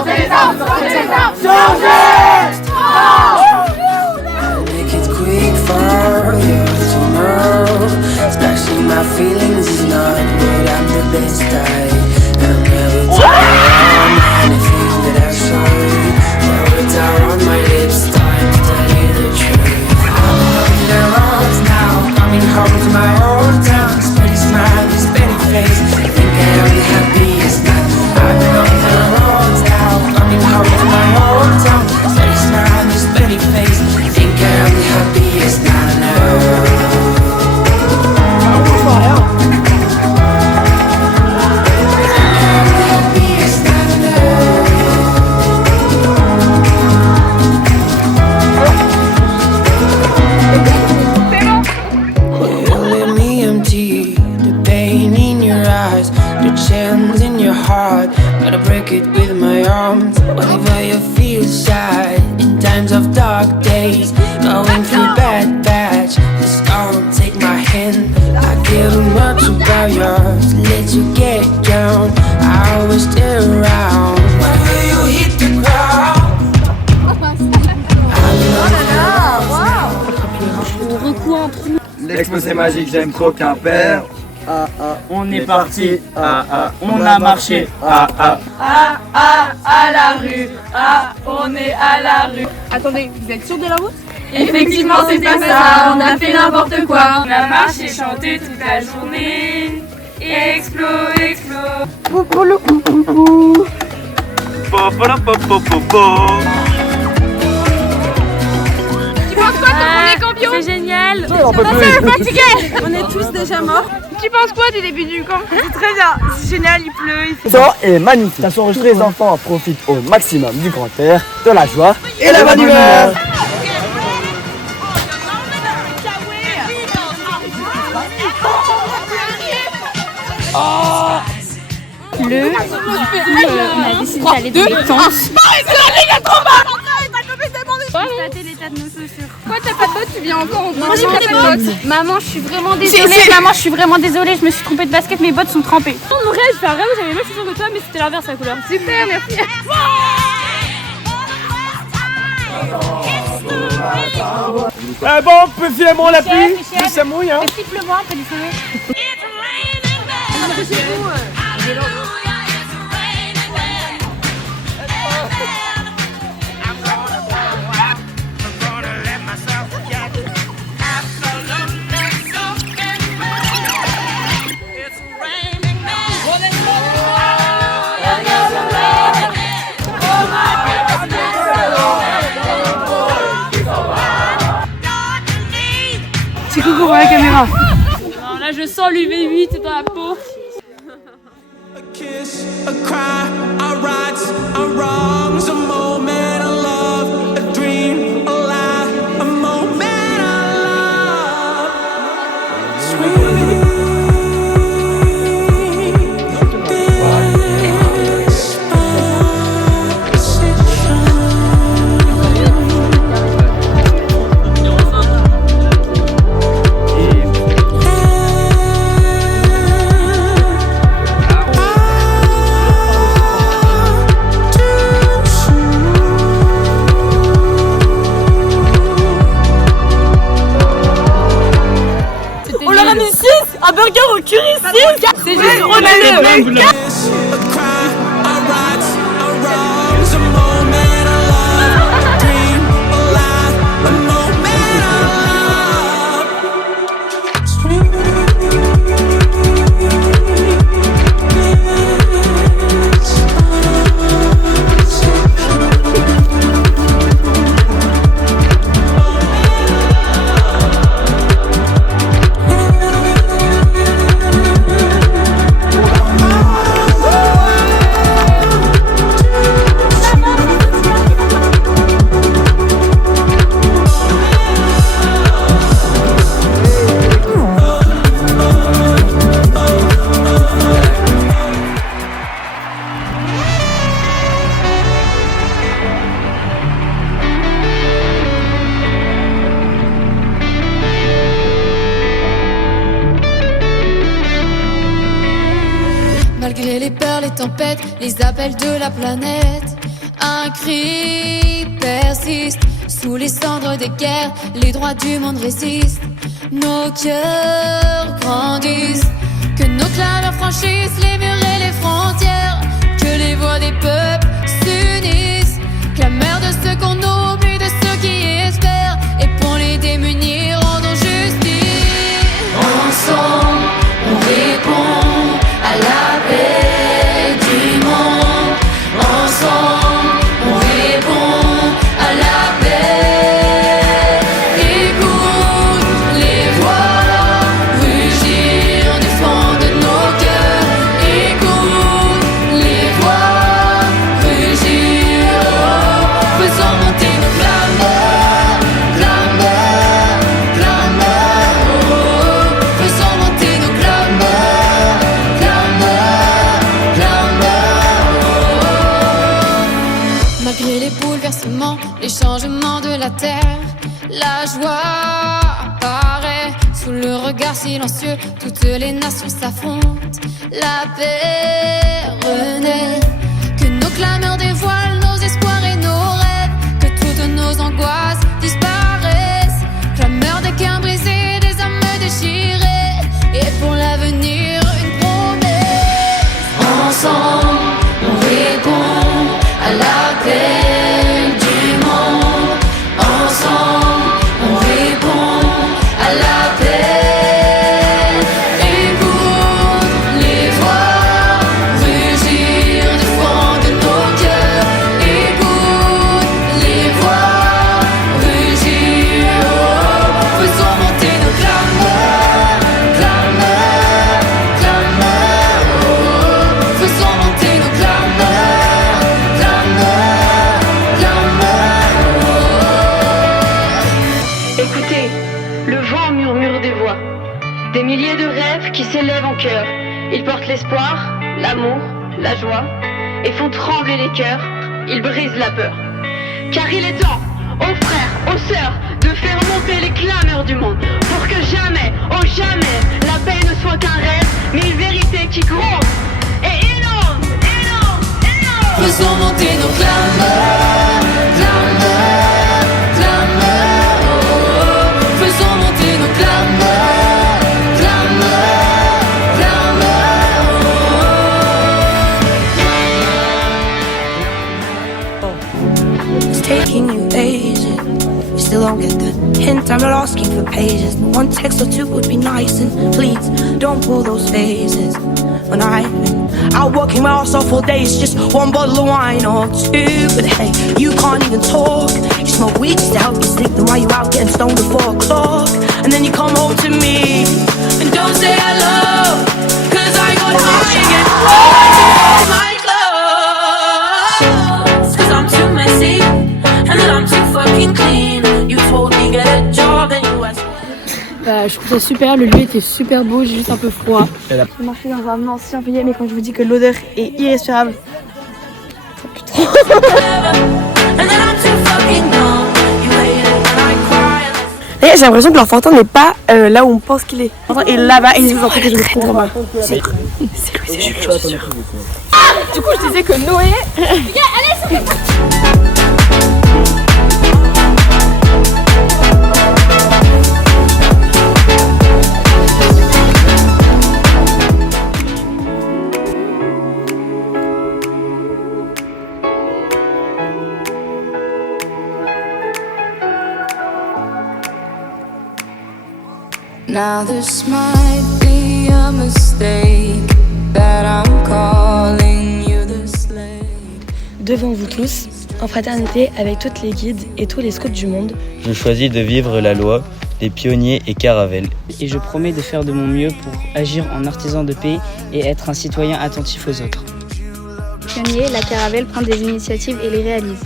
Sortez les armes, sortez les armes, changez. Make it quick for you tomorrow. Splashing my feelings is not what I'm the best at. I'm never telling anything that I show you. The words are on my lips, time to tell you the truth. I'm on the roads now, coming home to my old town. Steady smile, steady face. I think I am the happiest man. I'm on the roads now, coming home to my old town. Steady smile, steady face. I think I am the happiest man now. Gotta break it with my arms. Whenever you feel sad in times of dark days, going through bad patch, just don't take my hand. I care too much about yours, let you get down. I always stay around whenever you hit the ground. L'exposé magique, j'aime trop qu'un père. On est parti, on a marché, À la rue, on est à la rue. Attendez, vous êtes sûr de la route? Effectivement, c'est pas ça, on a fait n'importe quoi. On a marché, chanté toute la journée. Explo, explo. Tu penses quoi quand on est campion? C'est génial. On est fatigué. On est tous déjà morts. Tu penses quoi du début du camp? C'est très bien, c'est génial, il pleut. Le temps est magnifique. Ça s'enregistre, les enfants profitent au maximum du grand air, de la joie et la bonne humeur. On a décidé d'aller dans les tentes. Constater l'état de nos chaussures. Quoi, t'as pas de bottes? Tu viens encore? Moi j'ai pas de bottes. Maman, je suis vraiment désolée. Maman, je suis vraiment désolée. Je me suis trompée de basket, mes bottes sont trempées. Mon rêve, j'avais les mêmes chaussures que toi, mais c'était l'inverse la couleur. Super, merci. Bon, on peut filer mon la pluie. Ça mouille, hein. Est-ce qu'il pleut moins, on peut lui sauver? C'est coucou pour la caméra. Non, là je sens l'UV8 dans la peau. A kiss, a cry, our rights, our wrongs, a moment of love, a dream, a lie, a moment of love. Sweet. Un burger au curry, c'est juste rebelle. tempêtes, les appels de la planète. Un cri persiste sous les cendres des guerres, les droits du monde résistent. Nos cœurs grandissent, que nos clameurs franchissent les murs et les frontières, que les voix des peuples s'unissent, clameurs de ceux qu'on oublie, de ceux qui espèrent, et pour les démunis rendons justice. Ensemble, on répond à la paix du monde. Ensemble, on répond à la paix. Écoute les voix rugir du fond de nos cœurs. Écoute les voix rugir. Faisons monter nos clameurs, clameurs, clameurs. Faisons monter nos clameurs, clameurs, clameurs. Malgré les bouleversements, les changements de la terre, la joie apparaît sous le regard silencieux. Toutes les nations s'affrontent, la paix renaît. Que nos clameurs dévoilent nos espoirs et nos rêves, que toutes nos angoisses disparaissent. Clameurs de cœurs brisés, des âmes déchirées, et pour l'avenir une promesse. Ensemble, on répond à la paix du monde. Ensemble, on répond à la paix. Écoute les voix rugir du fond de nos cœurs. Écoute les voix rugir. Faisons monter nos clameurs, clameurs, clameurs. Faisons monter nos clameurs, clameurs, clameurs. Écoutez, le vent murmure des voix, des milliers de rêves qui s'élèvent en chœur. Ils portent l'espoir, l'amour, la joie, et font trembler les cœurs. Ils brisent la peur. Car il est temps, aux frères, aux sœurs, de faire monter les clameurs du monde, pour que jamais, oh jamais, la paix ne soit qu'un rêve, mais une vérité qui gronde et inonde, inonde, inonde. Faisons monter nos clameurs, clameurs, clameurs. Faisons monter nos clameurs, clameurs, clameurs. It's taking you ages. You still don't get the hint. I'm not asking for pages. One text or two would be nice, and please don't pull those faces. When I've been out working my ass off all day, it's just one bottle of wine or two. But hey, you can't even talk. You smoke weed just to help you sleep. Then why you out getting stoned at 4 o'clock? And then you come home to me and don't say hello, 'cause I got high again. My clothes, 'cause I'm too messy and then I'm too fucking clean. You told me get a job and you asked. Bah, je trouve ça super, le lieu était super beau, j'ai juste un peu froid. J'ai marché dans un ancien pays, mais quand je vous dis que l'odeur est irrespirable, ça pue trop. Et j'ai l'impression que l'enfantin n'est pas là où on pense qu'il est. Et là-bas, et je vous en prie que je me trouve là-bas. C'est Louis et Jules, je suis sûre. Du coup, je disais que Noé... Now this might be a mistake that I'm calling you the slave. Devant vous tous, en fraternité avec toutes les guides et tous les scouts du monde, je choisis de vivre la loi des pionniers et caravelles. Et je promets de faire de mon mieux pour agir en artisan de paix et être un citoyen attentif aux autres. Pionnier, la caravelle prend des initiatives et les réalise.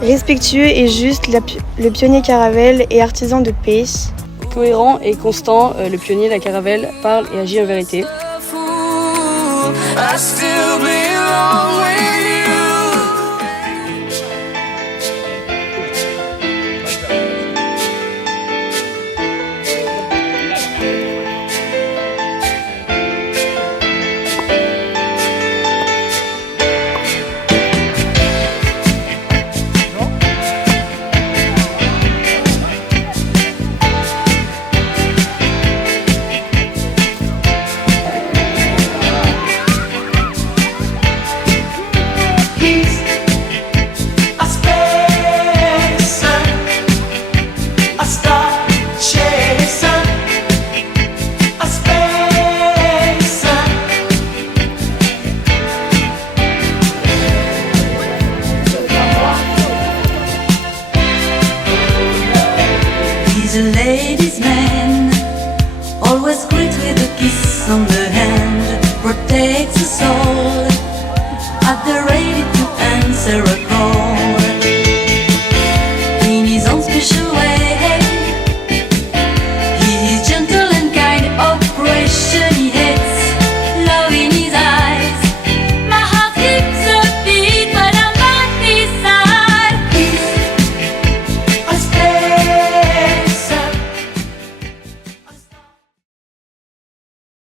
Respectueux et juste, le pionnier caravelle et artisan de paix. Cohérent et constant, le pionnier, la caravelle, parle et agit en vérité. soul. Are they ready to answer a